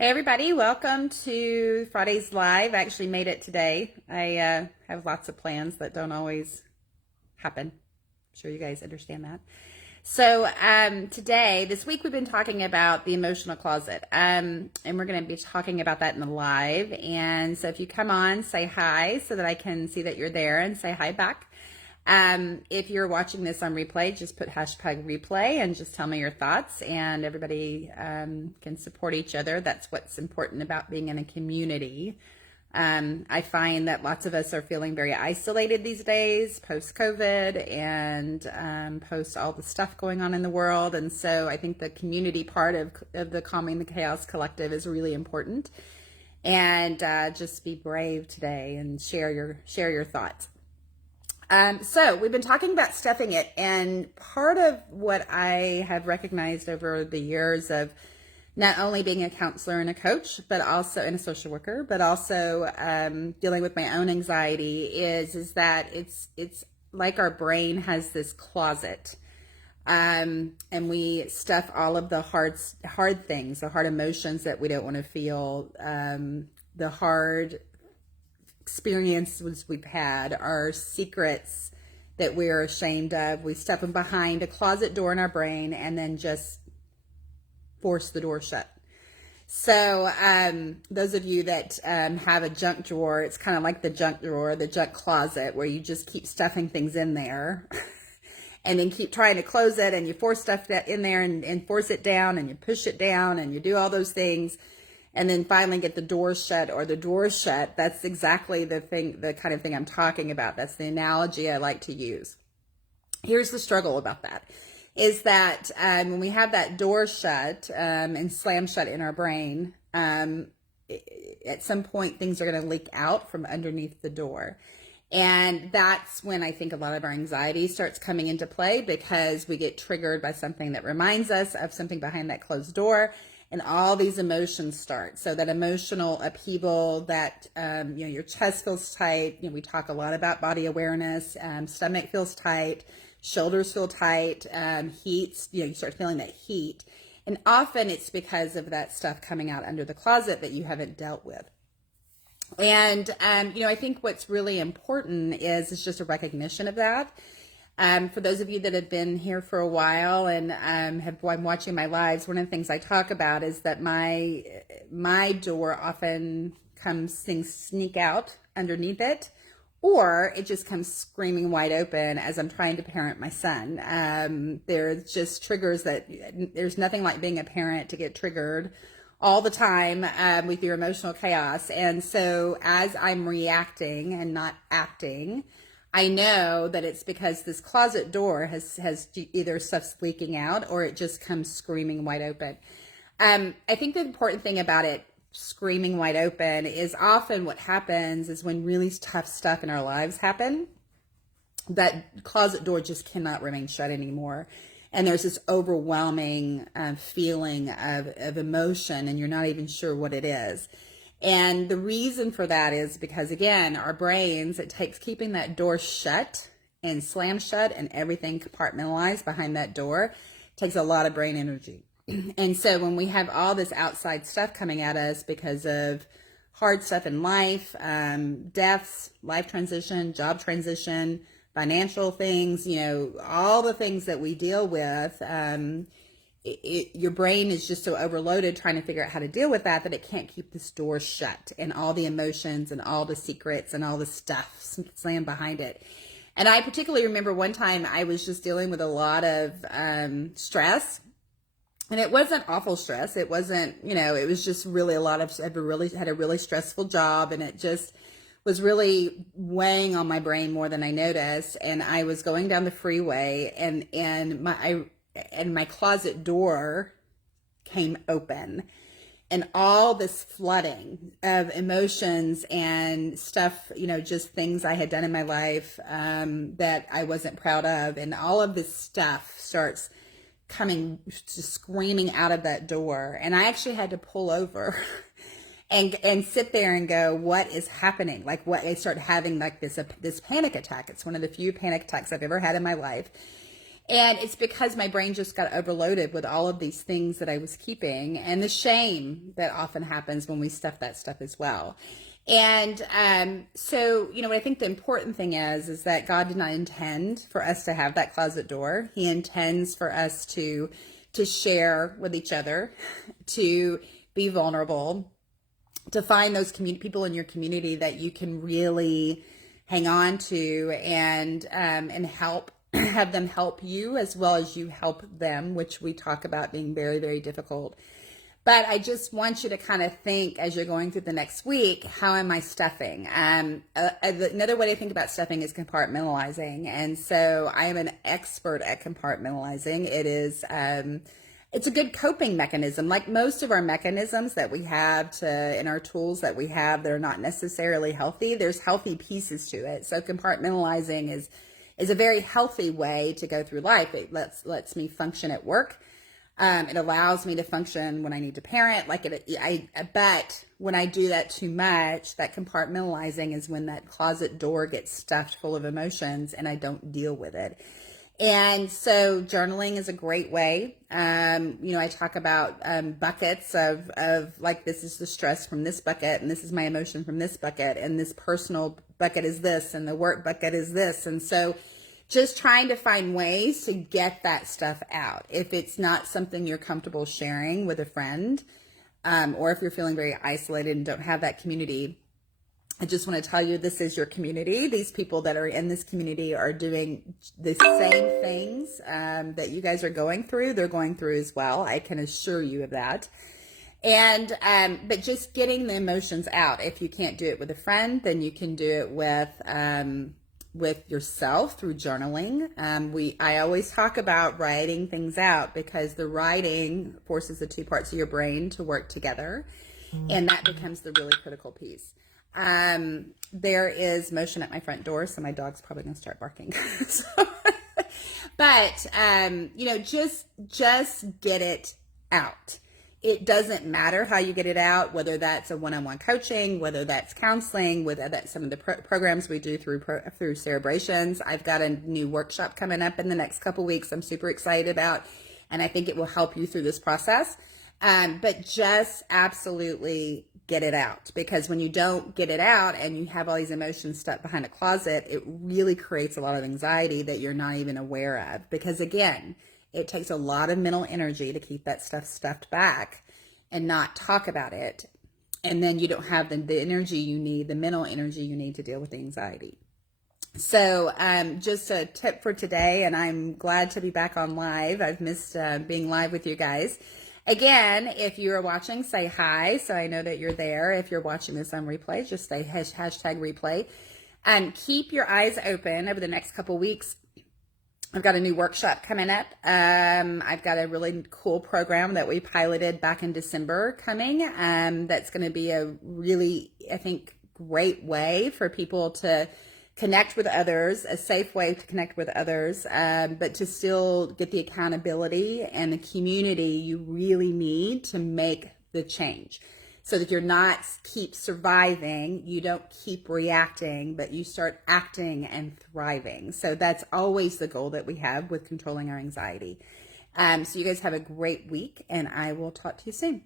Hey everybody, welcome to Friday's Live. I actually made it today. I have lots of plans that don't always happen. I'm sure you guys understand that. So today, this week, we've been talking about the emotional closet, and we're going to be talking about that in the live. And so if you come on, say hi so that I can see that you're there and say hi back. If you're watching this on replay, just put hashtag replay and just tell me your thoughts, and everybody can support each other. That's what's important about being in a community. I find that lots of us are feeling very isolated these days, post-COVID and post all the stuff going on in the world. And so I think the community part of the Calming the Chaos Collective is really important. And just be brave today and share your thoughts. So we've been talking about stuffing it, and part of what I have recognized over the years of not only being a counselor and a coach, but also and a social worker, but also dealing with my own anxiety is that it's like our brain has this closet, and we stuff all of the hard things, the hard emotions that we don't want to feel, the hard experiences we've had, our secrets that we're ashamed of. We stuff them behind a closet door in our brain and then just force the door shut. So those of you that have a junk drawer, it's kind of like the junk drawer, the junk closet, where you just keep stuffing things in there and then keep trying to close it, and you force stuff that in there and force it down, and you push it down, and you do all those things, and then finally get the door shut or the drawer shut. That's exactly the kind of thing I'm talking about. That's the analogy I like to use. Here's the struggle about that, is that when we have that door shut and slam shut in our brain, at some point things are going to leak out from underneath the door. And that's when I think a lot of our anxiety starts coming into play, because we get triggered by something that reminds us of something behind that closed door. And all these emotions start. So that emotional upheaval, that your chest feels tight. We talk a lot about body awareness. Stomach feels tight, shoulders feel tight, heat. You start feeling that heat, and often it's because of that stuff coming out under the closet that you haven't dealt with. And I think what's really important is just a recognition of that. For those of you that have been here for a while and have been watching my lives, one of the things I talk about is that my door often things sneak out underneath it, or it just comes screaming wide open as I'm trying to parent my son. There's just triggers that there's nothing like being a parent to get triggered all the time with your emotional chaos. And so as I'm reacting and not acting, I know that it's because this closet door has either stuff's leaking out or it just comes screaming wide open. I think the important thing about it screaming wide open is often what happens is when really tough stuff in our lives happen, that closet door just cannot remain shut anymore. And there's this overwhelming feeling of emotion, and you're not even sure what it is. And the reason for that is because, again, our brains, it takes keeping that door shut and slam shut and everything compartmentalized behind that door, takes a lot of brain energy. And so when we have all this outside stuff coming at us because of hard stuff in life, deaths, life transition, job transition, financial things, all the things that we deal with, your brain is just so overloaded trying to figure out how to deal with that it can't keep this door shut, and all the emotions and all the secrets and all the stuff slammed behind it. And I particularly remember one time I was just dealing with a lot of stress, and it wasn't awful stress. It wasn't, it was just really a lot of, had a really stressful job, and it just was really weighing on my brain more than I noticed. And I was going down the freeway, and my closet door came open, and all this flooding of emotions and stuff, just things I had done in my life that I wasn't proud of, and all of this stuff starts coming, just screaming out of that door. And I actually had to pull over and sit there and go, what is happening? Like, what, I started having like this panic attack. It's one of the few panic attacks I've ever had in my life. And it's because my brain just got overloaded with all of these things that I was keeping, and the shame that often happens when we stuff that stuff as well. And so, what I think the important thing is that God did not intend for us to have that closet door. He intends for us to share with each other, to be vulnerable, to find those people in your community that you can really hang on to and help, have them help you as well as you help them, which we talk about being very, very difficult. But I just want you to kind of think as you're going through the next week, how am I stuffing? Another way to think about stuffing is compartmentalizing. And so I am an expert at compartmentalizing. It's a good coping mechanism. Like most of our mechanisms that we have in our tools that we have that are not necessarily healthy, there's healthy pieces to it. So compartmentalizing is a very healthy way to go through life. It lets me function at work. It allows me to function when I need to parent. But when I do that too much, that compartmentalizing is when that closet door gets stuffed full of emotions and I don't deal with it. And so journaling is a great way. I talk about buckets of like, this is the stress from this bucket, and this is my emotion from this bucket, and this personal bucket is this, and the work bucket is this. And so just trying to find ways to get that stuff out. If it's not something you're comfortable sharing with a friend, or if you're feeling very isolated and don't have that community, I just want to tell you, this is your community. These people that are in this community are doing the same things that you guys are going through. They're going through as well. I can assure you of that. And but just getting the emotions out. If you can't do it with a friend, then you can do it with yourself through journaling. I always talk about writing things out because the writing forces the two parts of your brain to work together, and that becomes the really critical piece. There is motion at my front door, so my dog's probably going to start barking. But just get it out. It doesn't matter how you get it out, whether that's a one-on-one coaching, whether that's counseling, whether that's some of the programs we do through Cerebrations. I've got a new workshop coming up in the next couple weeks I'm super excited about, and I think it will help you through this process. But just absolutely get it out, because when you don't get it out and you have all these emotions stuck behind a closet, it really creates a lot of anxiety that you're not even aware of. Because again, it takes a lot of mental energy to keep that stuff stuffed back and not talk about it. And then you don't have the energy you need, the mental energy you need to deal with the anxiety. So just a tip for today, and I'm glad to be back on live. I've missed being live with you guys. Again, if you are watching, say hi, so I know that you're there. If you're watching this on replay, just say hashtag replay. Keep your eyes open over the next couple weeks. I've got a new workshop coming up. I've got a really cool program that we piloted back in December coming. That's going to be a really, I think, great way for people to connect with others, a safe way to connect with others, but to still get the accountability and the community you really need to make the change, so that you're not keep surviving, you don't keep reacting, but you start acting and thriving. So that's always the goal that we have with controlling our anxiety. So you guys have a great week, and I will talk to you soon.